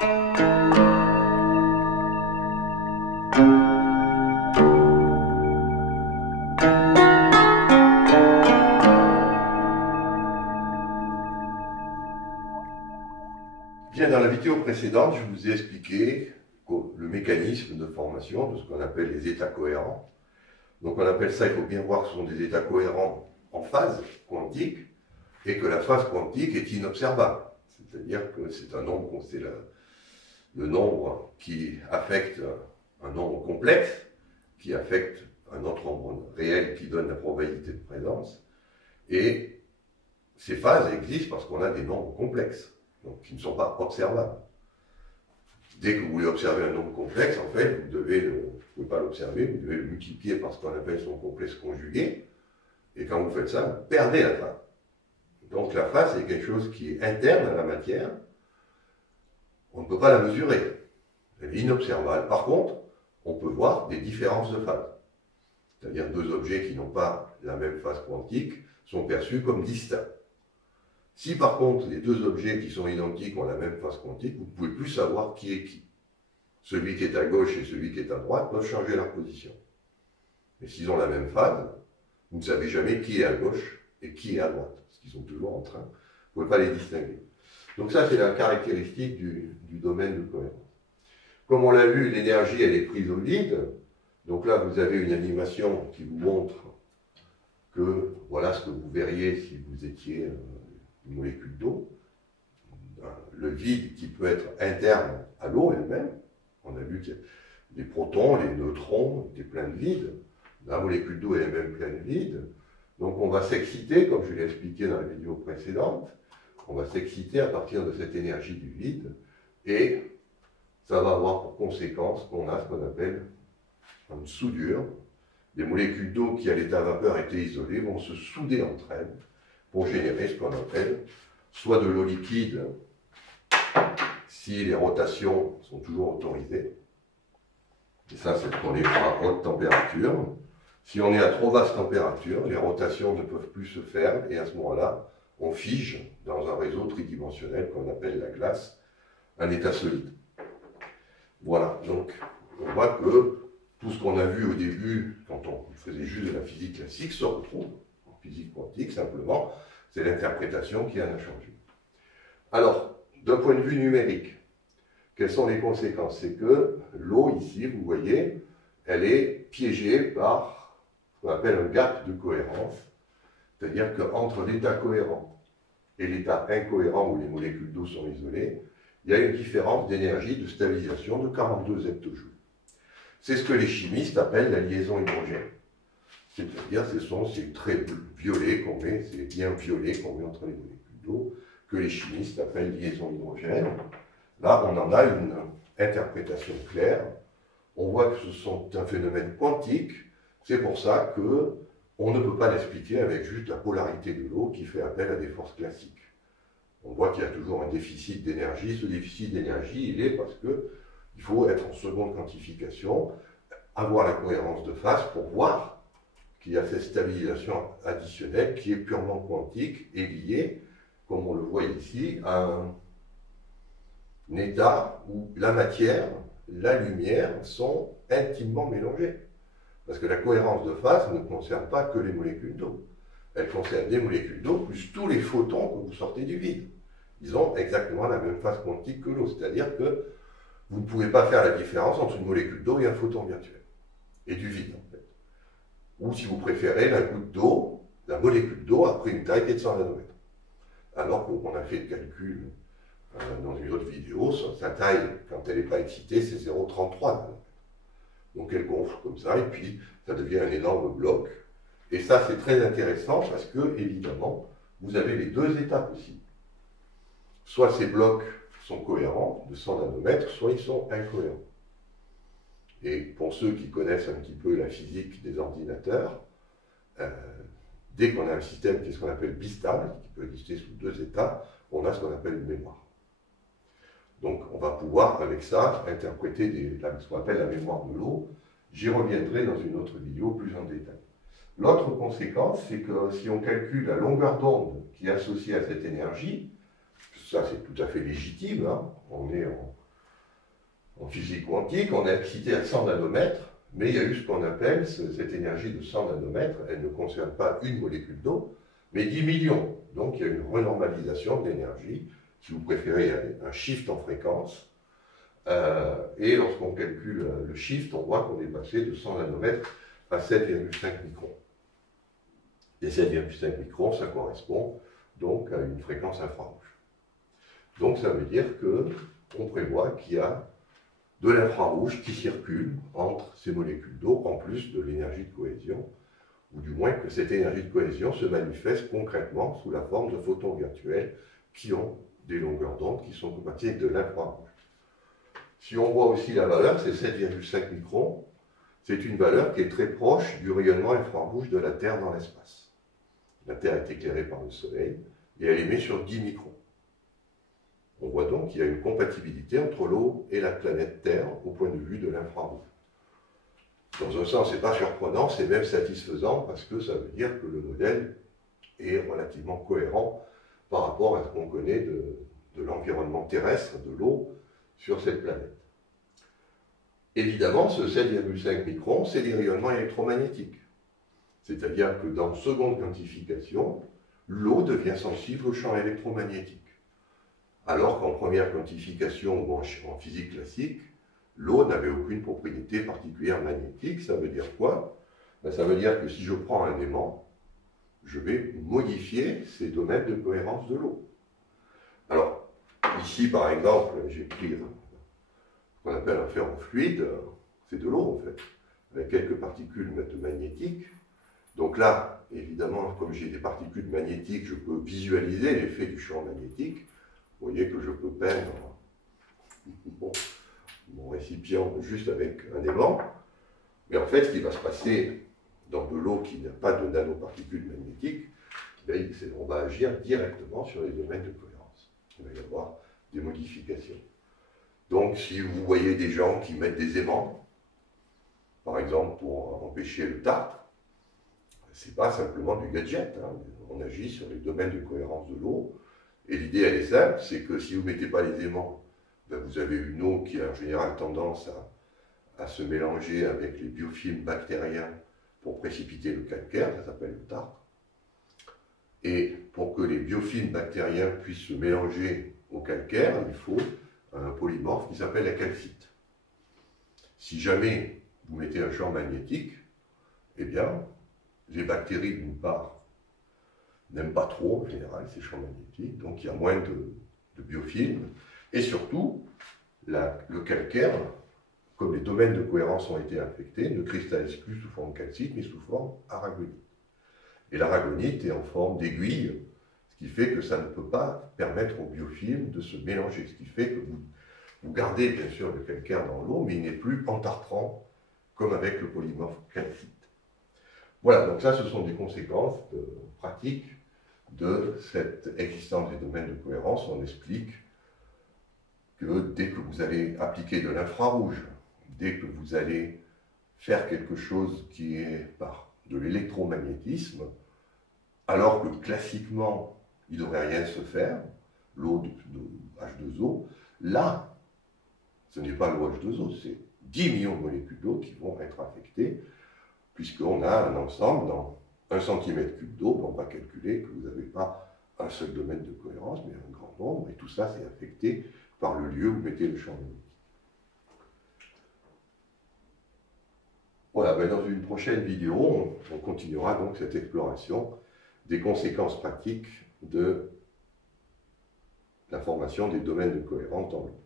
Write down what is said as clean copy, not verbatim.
Bien, dans la vidéo précédente, je vous ai expliqué le mécanisme de formation de ce qu'on appelle les états cohérents. Donc on appelle ça, il faut bien voir que ce sont des états cohérents en phase quantique, et que la phase quantique est inobservable. C'est-à-dire que c'est un nombre, c'est le nombre qui affecte un nombre complexe, qui affecte un autre nombre réel qui donne la probabilité de présence. Et ces phases existent parce qu'on a des nombres complexes, donc qui ne sont pas observables. Dès que vous voulez observer un nombre complexe, en fait, vous ne pouvez pas l'observer, vous devez le multiplier par ce qu'on appelle son complexe conjugué, et quand vous faites ça, vous perdez la phase. Donc la phase, c'est quelque chose qui est interne à la matière, on ne peut pas la mesurer, elle est inobservable. Par contre, on peut voir des différences de phase. C'est-à-dire deux objets qui n'ont pas la même phase quantique sont perçus comme distincts. Si par contre les deux objets qui sont identiques ont la même phase quantique, vous ne pouvez plus savoir qui est qui. Celui qui est à gauche et celui qui est à droite peuvent changer leur position. Mais s'ils ont la même phase, vous ne savez jamais qui est à gauche et qui est à droite, parce qu'ils sont toujours en train. Vous ne pouvez pas les distinguer. Donc ça, c'est la caractéristique du domaine de cohérence. Comme on l'a vu, l'énergie, elle est prise au vide. Donc là, vous avez une animation qui vous montre que voilà ce que vous verriez si vous étiez une molécule d'eau. Le vide qui peut être interne à l'eau elle-même. On a vu que les protons, les neutrons étaient pleins de vide. La molécule d'eau est elle-même pleine de vide. Donc on va s'exciter, comme je l'ai expliqué dans la vidéo précédente, on va s'exciter à partir de cette énergie du vide, et ça va avoir pour conséquence qu'on a ce qu'on appelle une soudure. Des molécules d'eau qui à l'état vapeur étaient isolées vont se souder entre elles pour générer ce qu'on appelle soit de l'eau liquide, si les rotations sont toujours autorisées, et ça c'est pour les à haute température. Si on est à trop basse température, les rotations ne peuvent plus se faire, et à ce moment-là, on fige dans un réseau tridimensionnel qu'on appelle la glace, un état solide. Voilà, donc on voit que tout ce qu'on a vu au début, quand on faisait juste de la physique classique, se retrouve en physique quantique, simplement, c'est l'interprétation qui en a changé. Alors, d'un point de vue numérique, quelles sont les conséquences? C'est que l'eau, ici, vous voyez, elle est piégée par ce qu'on appelle un gap de cohérence, c'est-à-dire qu'entre l'état cohérent et l'état incohérent où les molécules d'eau sont isolées, il y a une différence d'énergie de stabilisation de 42 heptojoules. C'est ce que les chimistes appellent la liaison hydrogène. C'est-à-dire ce sont ces traits violets qu'on met, ces liens violets qu'on met entre les molécules d'eau, que les chimistes appellent liaison hydrogène. Là, on en a une interprétation claire. On voit que ce sont un phénomène quantique. C'est pour ça qu'on ne peut pas l'expliquer avec juste la polarité de l'eau qui fait appel à des forces classiques. On voit qu'il y a toujours un déficit d'énergie. Ce déficit d'énergie, il est parce qu'il faut être en seconde quantification, avoir la cohérence de phase pour voir qu'il y a cette stabilisation additionnelle qui est purement quantique et liée, comme on le voit ici, à un état où la matière, la lumière sont intimement mélangées. Parce que la cohérence de phase ne concerne pas que les molécules d'eau. Elle concerne les molécules d'eau plus tous les photons que vous sortez du vide. Ils ont exactement la même phase quantique que l'eau. C'est-à-dire que vous ne pouvez pas faire la différence entre une molécule d'eau et un photon virtuel. Et du vide, en fait. Ou si vous préférez, la goutte d'eau, la molécule d'eau a pris une taille qui est de 100 nanomètres. Alors qu'on a fait le calcul dans une autre vidéo, sa taille, quand elle n'est pas excitée, c'est 0,33 nanomètres. Donc elle gonfle comme ça, et puis ça devient un énorme bloc. Et ça, c'est très intéressant parce que, évidemment, vous avez les deux états possibles. Soit ces blocs sont cohérents, de 100 nanomètres, soit ils sont incohérents. Et pour ceux qui connaissent un petit peu la physique des ordinateurs, dès qu'on a un système qui est ce qu'on appelle bistable, qui peut exister sous deux états, on a ce qu'on appelle une mémoire. Donc on va pouvoir, avec ça, interpréter ce qu'on appelle la mémoire de l'eau. J'y reviendrai dans une autre vidéo plus en détail. L'autre conséquence, c'est que si on calcule la longueur d'onde qui est associée à cette énergie, ça c'est tout à fait légitime, hein, on est En physique quantique, on a excité à 100 nanomètres, mais il y a eu ce qu'on appelle cette énergie de 100 nanomètres, elle ne concerne pas une molécule d'eau, mais 10 millions. Donc il y a une renormalisation de l'énergie, si vous préférez un shift en fréquence. Et lorsqu'on calcule le shift, on voit qu'on est passé de 100 nanomètres à 7,5 microns. Et 7,5 microns, ça correspond donc à une fréquence infrarouge. Donc ça veut dire qu'on prévoit qu'il y a de l'infrarouge qui circule entre ces molécules d'eau, en plus de l'énergie de cohésion, ou du moins que cette énergie de cohésion se manifeste concrètement sous la forme de photons virtuels qui ont des longueurs d'onde qui sont compatibles avec de l'infrarouge. Si on voit aussi la valeur, c'est 7,5 microns, c'est une valeur qui est très proche du rayonnement infrarouge de la Terre dans l'espace. La Terre est éclairée par le Soleil et elle émet sur 10 microns. On voit donc qu'il y a une compatibilité entre l'eau et la planète Terre au point de vue de l'infrarouge. Dans un sens, ce n'est pas surprenant, c'est même satisfaisant parce que ça veut dire que le modèle est relativement cohérent par rapport à ce qu'on connaît de l'environnement terrestre, de l'eau, sur cette planète. Évidemment, ce 7,5 microns, c'est des rayonnements électromagnétiques. C'est-à-dire que dans seconde quantification, l'eau devient sensible au champ électromagnétique. Alors qu'en première quantification ou en physique classique, l'eau n'avait aucune propriété particulière magnétique. Ça veut dire quoi? Ça veut dire que si je prends un aimant, je vais modifier ces domaines de cohérence de l'eau. Alors, ici par exemple, j'ai pris ce qu'on appelle un ferrofluide, c'est de l'eau en fait, avec quelques particules magnétiques. Donc là, évidemment, comme j'ai des particules magnétiques, je peux visualiser l'effet du champ magnétique. Vous voyez que je peux peindre mon récipient juste avec un aimant. Mais en fait, ce qui va se passer dans de l'eau qui n'a pas de nanoparticules magnétiques, on va agir directement sur les domaines de cohérence. Il va y avoir des modifications. Donc, si vous voyez des gens qui mettent des aimants, par exemple pour empêcher le tartre, ce n'est pas simplement du gadget. On agit sur les domaines de cohérence de l'eau. Et l'idée, elle est simple, c'est que si vous ne mettez pas les aimants, vous avez une eau qui a en général tendance à se mélanger avec les biofilms bactériens pour précipiter le calcaire, ça s'appelle le tartre. Et pour que les biofilms bactériens puissent se mélanger au calcaire, il faut un polymorphe qui s'appelle la calcite. Si jamais vous mettez un champ magnétique, eh bien, les bactéries, d'une part, n'aiment pas trop, en général, ces champs magnétiques, donc il y a moins de biofilms, et surtout, le calcaire, comme les domaines de cohérence ont été affectés, ne cristallise plus sous forme calcite, mais sous forme aragonite. Et l'aragonite est en forme d'aiguille, ce qui fait que ça ne peut pas permettre aux biofilms de se mélanger, ce qui fait que vous gardez bien sûr le calcaire dans l'eau, mais il n'est plus entartrant, comme avec le polymorphe calcite. Voilà, donc ça, ce sont des conséquences pratiques de cette existence des domaines de cohérence. On explique que dès que vous allez appliquer de l'infrarouge, dès que vous allez faire quelque chose qui est par de l'électromagnétisme, alors que classiquement, il ne devrait rien se faire, l'eau de H2O, là, ce n'est pas l'eau H2O, c'est 10 millions de molécules d'eau qui vont être affectées, puisqu'on a un ensemble dans 1 cm3 d'eau, on va calculer que vous n'avez pas un seul domaine de cohérence, mais un grand nombre, et tout ça c'est affecté par le lieu où vous mettez le champ magnétique. Voilà, dans une prochaine vidéo, on continuera donc cette exploration des conséquences pratiques de la formation des domaines de cohérence dans l'eau.